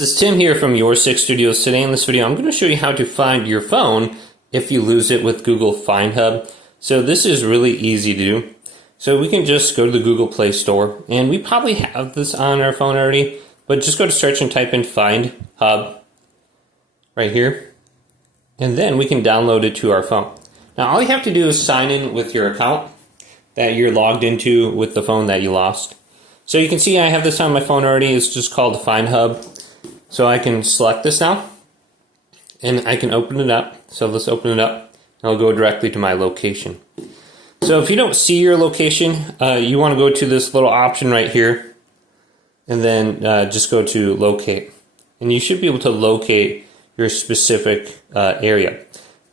This is Tim here from Your Six Studios. Today in this video I'm going to show you how to find your phone if you lose it with Google Find Hub. So this is really easy to do. So we can just go to the Google Play Store, and we probably have this on our phone already, but just go to search and type in Find Hub right here, and then we can download it to our phone. Now all you have to do is sign in with your account that you're logged into with the phone that you lost. So you can see I have this on my phone already. It's just called Find Hub. So I can select this now, and I can open it up. So let's open it up, and I'll go directly to my location. So if you don't see your location, you want to go to this little option right here, and then just go to locate. And you should be able to locate your specific area.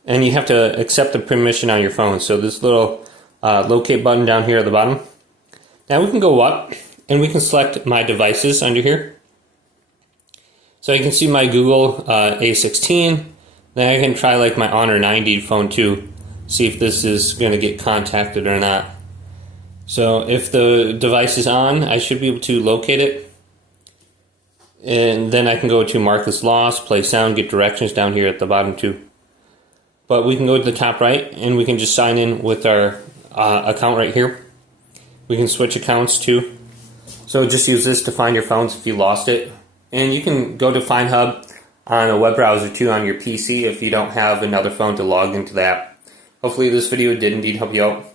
And you have to accept the permission on your phone. So this little locate button down here at the bottom. Now we can go up, and we can select my devices under here. So I can see my Google A16, then I can try like my Honor 90 phone too, see if this is going to get contacted or not. So if the device is on, I should be able to locate it. And then I can go to mark as lost, play sound, get directions down here at the bottom too. But we can go to the top right, and we can just sign in with our account right here. We can switch accounts too. So just use this to find your phones if you lost it. And you can go to Find Hub on a web browser too on your PC if you don't have another phone to log into that. Hopefully this video did indeed help you out.